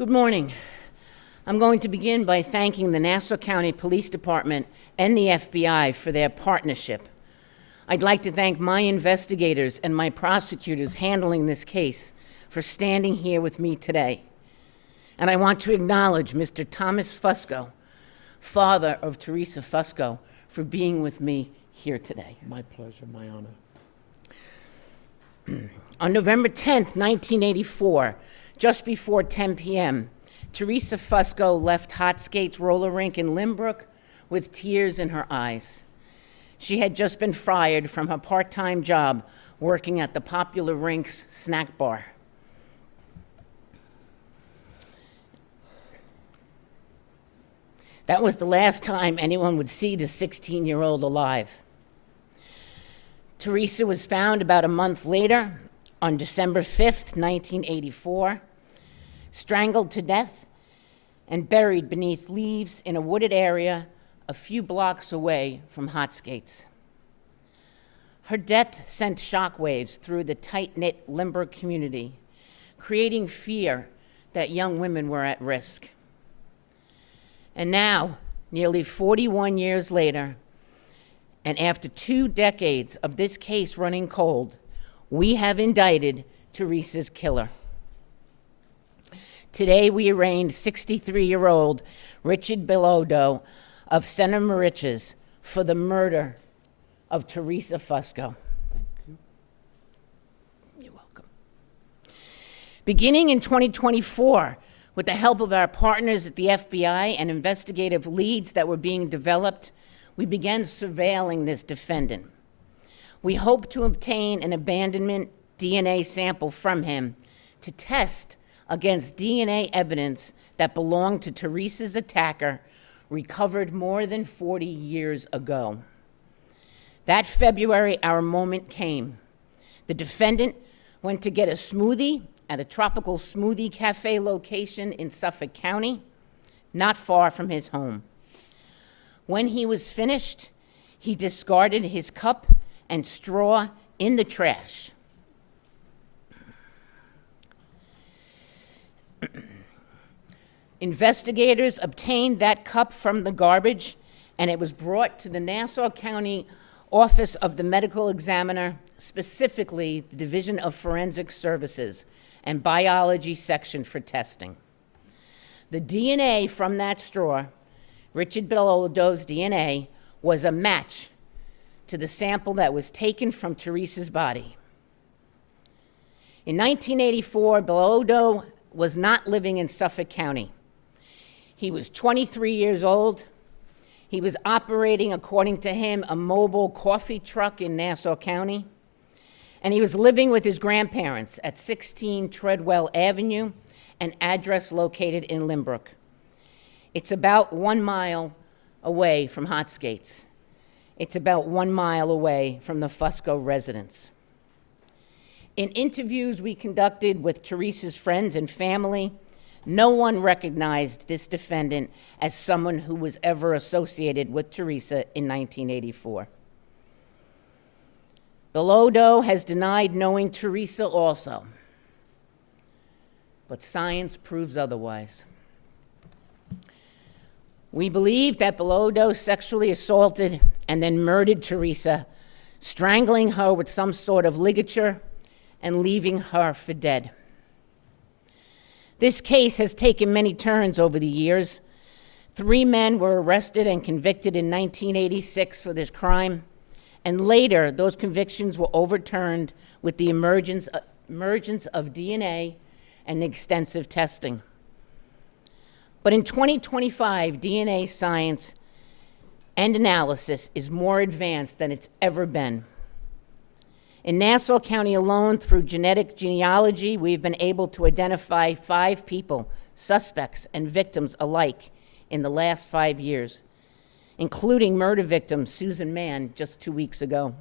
Good morning. I'm going to begin by thanking the Nassau County Police Department and the FBI for their partnership. I'd like to thank my investigators and my prosecutors handling this case for standing here with me today. And I want to acknowledge Mr. Thomas Fusco, father of Theresa Fusco, for being with me here today. My pleasure, my honor. On November 10th, 1984, just before 10 p.m., Theresa Fusco left Hot Skates roller rink in Lynbrook with tears in her eyes. She had just been fired from her part-time job working at the popular rink's snack bar. That was the last time anyone would see the 16-year-old alive. Theresa was found about a month later, on December 5th, 1984, strangled to death and buried beneath leaves in a wooded area a few blocks away from Hot Skates. Her death sent shockwaves through the tight-knit Lynbrook community, creating fear that young women were at risk. And now, nearly 41 years later, and after 2 decades of this case running cold, we have indicted Theresa's killer. Today, we arraigned 63-year-old Richard Bilodeau of Center Moriches for the murder of Theresa Fusco. Thank you. You're welcome. Beginning in 2024, with the help of our partners at the FBI and investigative leads that were being developed, we began surveilling this defendant. We hope to obtain an abandonment DNA sample from him to test against DNA evidence that belonged to Theresa's attacker, recovered more than 40 years ago. That February, our moment came. The defendant went to get a smoothie at a tropical smoothie cafe location in Suffolk County, not far from his home. When he was finished, he discarded his cup and straw in the trash. Investigators obtained that cup from the garbage, and it was brought to the Nassau County Office of the Medical Examiner, specifically the Division of Forensic Services and Biology section for testing. The DNA from that straw, Richard Bilodeau's DNA, was a match to the sample that was taken from Theresa's body. In 1984, Bilodeau was not living in Suffolk County. He was 23 years old. He was operating, according to him, a mobile coffee truck in Nassau County. And he was living with his grandparents at 16 Treadwell Avenue, an address located in Lynbrook. It's about 1 mile away from Hot Skates. It's about 1 mile away from the Fusco residence. In interviews we conducted with Theresa's friends and family, no one recognized this defendant as someone who was ever associated with Theresa in 1984. Bilodeau has denied knowing Theresa also, but science proves otherwise. We believe that Bilodeau sexually assaulted and then murdered Theresa, strangling her with some sort of ligature and leaving her for dead. This case has taken many turns over the years. 3 men were arrested and convicted in 1986 for this crime, and later those convictions were overturned with the emergence of DNA and extensive testing. But in 2025, DNA science and analysis is more advanced than it's ever been. In Nassau County alone, through genetic genealogy, we've been able to identify 5 people, suspects and victims alike, in the last 5 years, including murder victim Susan Mann just 2 weeks ago.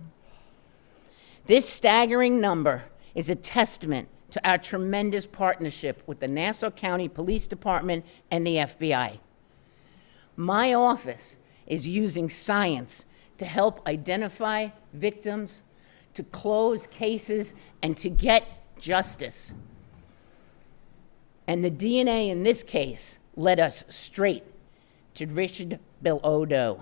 This staggering number is a testament to our tremendous partnership with the Nassau County Police Department and the FBI. My office is using science to help identify victims, to close cases, and to get justice. And the DNA in this case led us straight to Richard Bilodeau.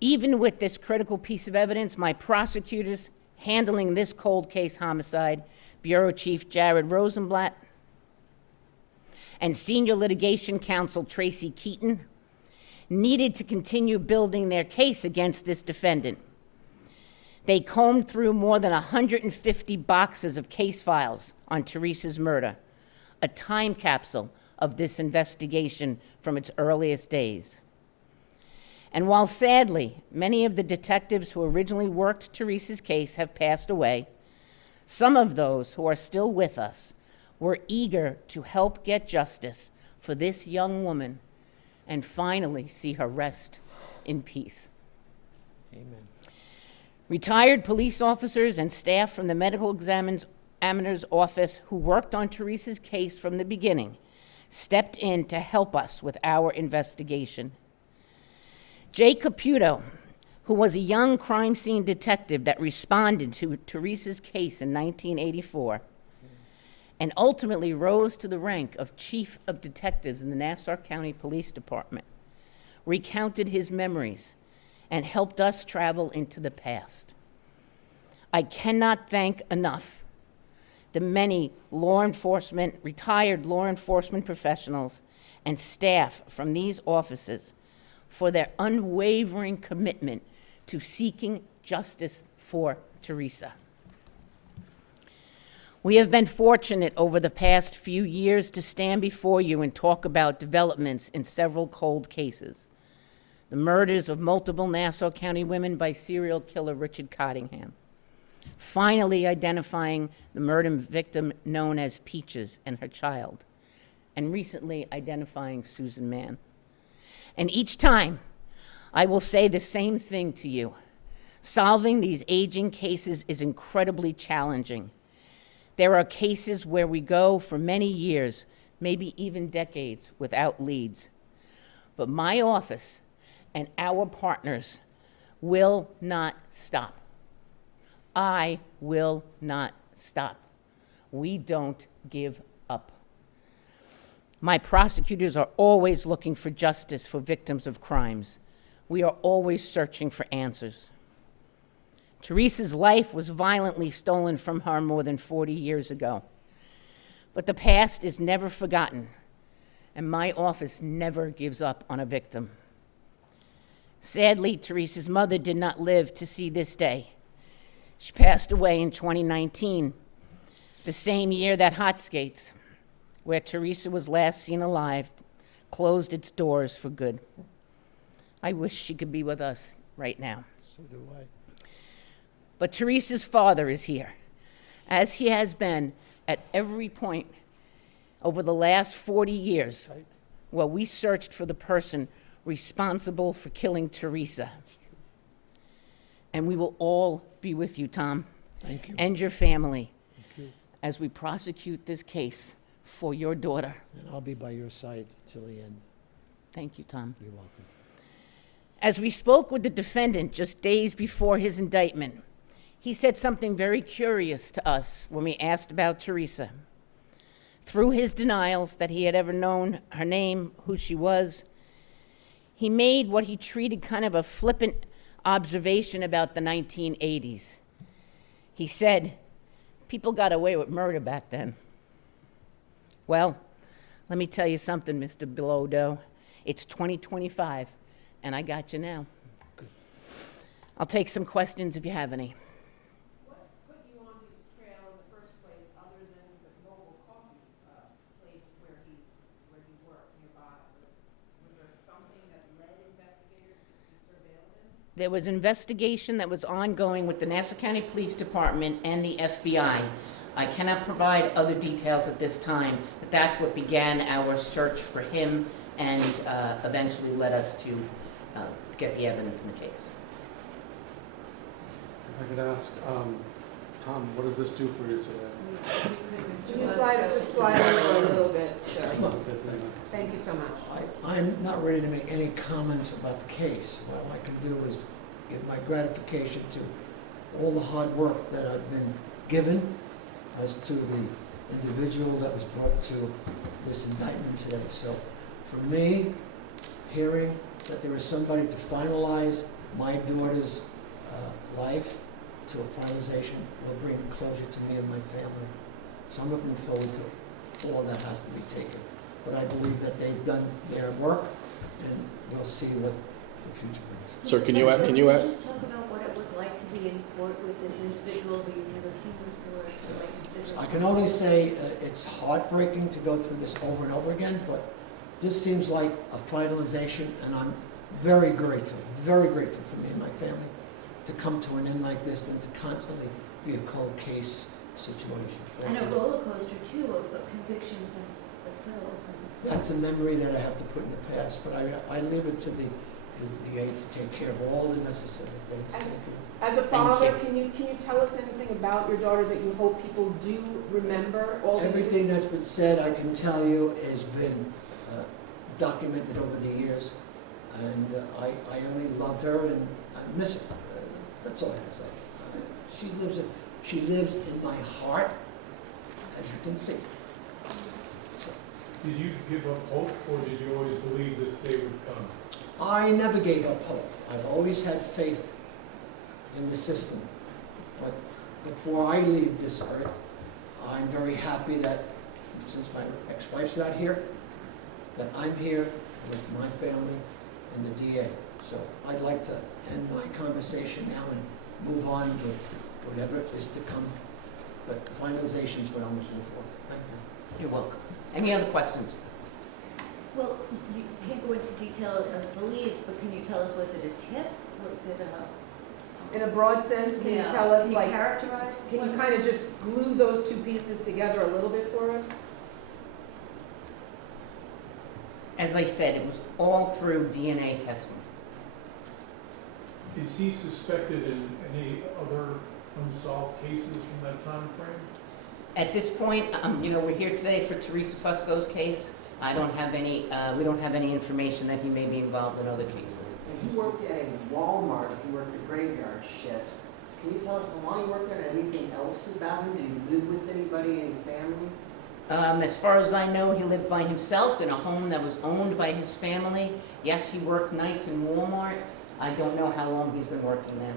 Even with this critical piece of evidence, my prosecutors handling this cold case homicide, Bureau Chief Jared Rosenblatt, and Senior Litigation Counsel Tracy Keaton, needed to continue building their case against this defendant. They combed through more than 150 boxes of case files on Theresa's murder, a time capsule of this investigation from its earliest days. And while sadly, many of the detectives who originally worked Theresa's case have passed away, some of those who are still with us were eager to help get justice for this young woman and finally see her rest in peace. Amen. Retired police officers and staff from the medical examiner's office who worked on Theresa's case from the beginning stepped in to help us with our investigation. Jay Caputo, who was a young crime scene detective that responded to Theresa's case in 1984, and ultimately rose to the rank of Chief of Detectives in the Nassau County Police Department, recounted his memories and helped us travel into the past. I cannot thank enough the many retired law enforcement professionals and staff from these offices for their unwavering commitment to seeking justice for Theresa. We have been fortunate over the past few years to stand before you and talk about developments in several cold cases. The murders of multiple Nassau County women by serial killer Richard Cottingham. Finally identifying the murder victim known as Peaches and her child. And recently identifying Susan Mann. And each time, I will say the same thing to you. Solving these aging cases is incredibly challenging. There are cases where we go for many years, maybe even decades, without leads. But my office and our partners will not stop. I will not stop. We don't give up. My prosecutors are always looking for justice for victims of crimes. We are always searching for answers. Theresa's life was violently stolen from her more than 40 years ago. But the past is never forgotten, and my office never gives up on a victim. Sadly, Theresa's mother did not live to see this day. She passed away in 2019, the same year that Hot Skates, where Theresa was last seen alive, closed its doors for good. I wish she could be with us right now. So do I. But Theresa's father is here, as he has been at every point over the last 40 years, Right. while we searched for the person responsible for killing Theresa. And we will all be with you, Tom, Thank you. and your family, Thank you. as we prosecute this case for your daughter. And I'll be by your side till the end. Thank you, Tom. You're welcome. As we spoke with the defendant just days before his indictment, he said something very curious to us when we asked about Theresa. Through his denials that he had ever known her name, who she was, he made what he treated kind of a flippant observation about the 1980s. He said, people got away with murder back then. Well, let me tell you something, Mr. Bilodeau. It's 2025, and I got you now. Good. I'll take some questions if you have any. What put you on his trail in the first place, other than the local coffee place where he worked nearby? Was there something that led investigators to surveil him? There was investigation that was ongoing with the Nassau County Police Department and the FBI. I cannot provide other details at this time, but that's what began our search for him and eventually led us to get the evidence in the case. If I could ask, Tom, what does this do for you today? Can you slide over a little bit, sir? Thank you so much. I'm not ready to make any comments about the case. All I can do is give my gratification to all the hard work that I've been given as to the individual that was brought to this indictment today. So for me, hearing that there is somebody to finalize my daughter's life to a finalization will bring closure to me and my family. So I'm looking forward to all that has to be taken. But I believe that they've done their work, and we'll see what the future brings. Sir, can you Mr. can you President, just talk about what it was like to be in court with this individual that you've never seen before? I can only say it's heartbreaking to go through this over and over again, but this seems like a finalization, and I'm very grateful for me and my family to come to an end like this than to constantly be a cold case situation. And a roller coaster too of convictions and acquittals and. That's a memory that I have to put in the past, but I leave it to the aide to take care of all the necessary things. As a Thank father, you. can you tell us anything about your daughter that you hope people do remember all these years? Everything that's been said, I can tell you, has been documented over the years, and I only loved her and I miss her. That's all I can say. She lives in my heart, as you can see. Did you give up hope, or did you always believe this day would come? I never gave up hope. I've always had faith in the system. But before I leave this earth, I'm very happy that, since my ex-wife's not here, that I'm here with my family and the DA. So I'd like to end my conversation now and move on with whatever is to come. But finalization is what I'm looking for. Thank you. You're welcome. Any other questions? Well, you can't go into detail of the leads, but can you tell us, was it a tip? Was it a? In a broad sense, can you Yeah. tell us, Can you like, characterize? can you kind of just glue those two pieces together a little bit for us? As I said, it was all through DNA testing. Is he suspected in any other unsolved cases from that time frame? At this point, we're here today for Theresa Fusco's case. I don't have any, we don't have any information that he may be involved in other cases. And he worked at a Walmart, he worked a graveyard shift. Can you tell us how long he worked there and anything else about him? Did he live with anybody, any family? As far as I know, he lived by himself in a home that was owned by his family. Yes, he worked nights in Walmart. I don't know how long he's been working there.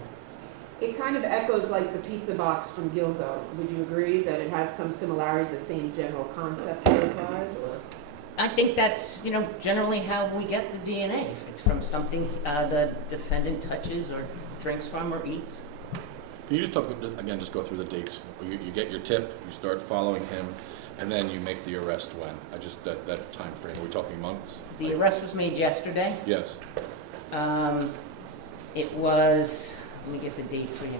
It kind of echoes like the pizza box from Gilgo. Would you agree that it has some similarities, the same general concept to apply? I think that's, generally how we get the DNA. If it's from something the defendant touches or drinks from or eats. Can you just talk again? Just go through the dates. You get your tip, you start following him, and then you make the arrest. When? That time frame. Are we talking months? The arrest was made yesterday. Yes. It was, let me get the date for you.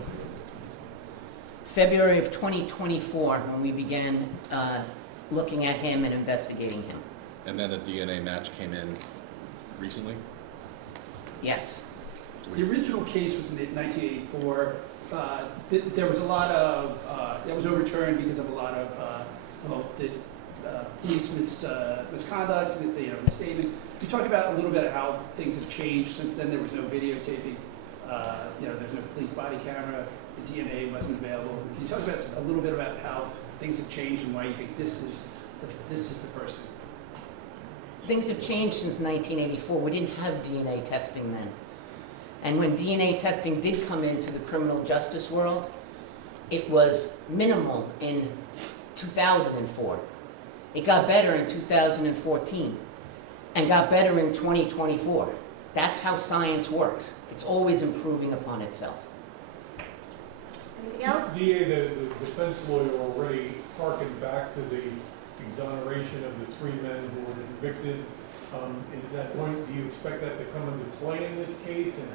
February of 2024 when we began looking at him and investigating him. And then the DNA match came in recently. Yes. The original case was in 1984. There was a lot of, that was overturned because of a lot of, police misconduct, the statements. You talked about a little bit how things have changed since then. There was no videotaping, there's no police body camera, the DNA wasn't available. Can you talk about a little bit about how things have changed and why you think this is the person? Things have changed since 1984. We didn't have DNA testing then. And when DNA testing did come into the criminal justice world, it was minimal in 2004. It got better in 2014 and got better in 2024. That's how science works. It's always improving upon itself. Anything else? DA, the defense lawyer already harkened back to the exoneration of the 3 men who were convicted. Is that going, do you expect that to come into play in this case, and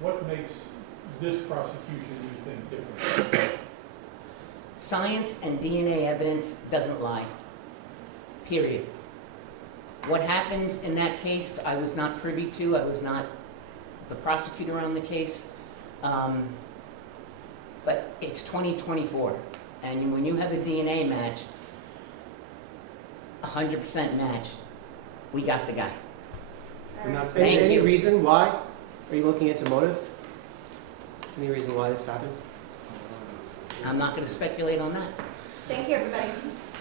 what makes this prosecution, you think, different? Science and DNA evidence doesn't lie. Period. What happened in that case, I was not privy to. I was not the prosecutor on the case. But it's 2024, and when you have a DNA match, 100% match, we got the guy. And that's Thank any you. reason why? Are you looking into motive? Any reason why this happened? I'm not going to speculate on that. Thank you, everybody.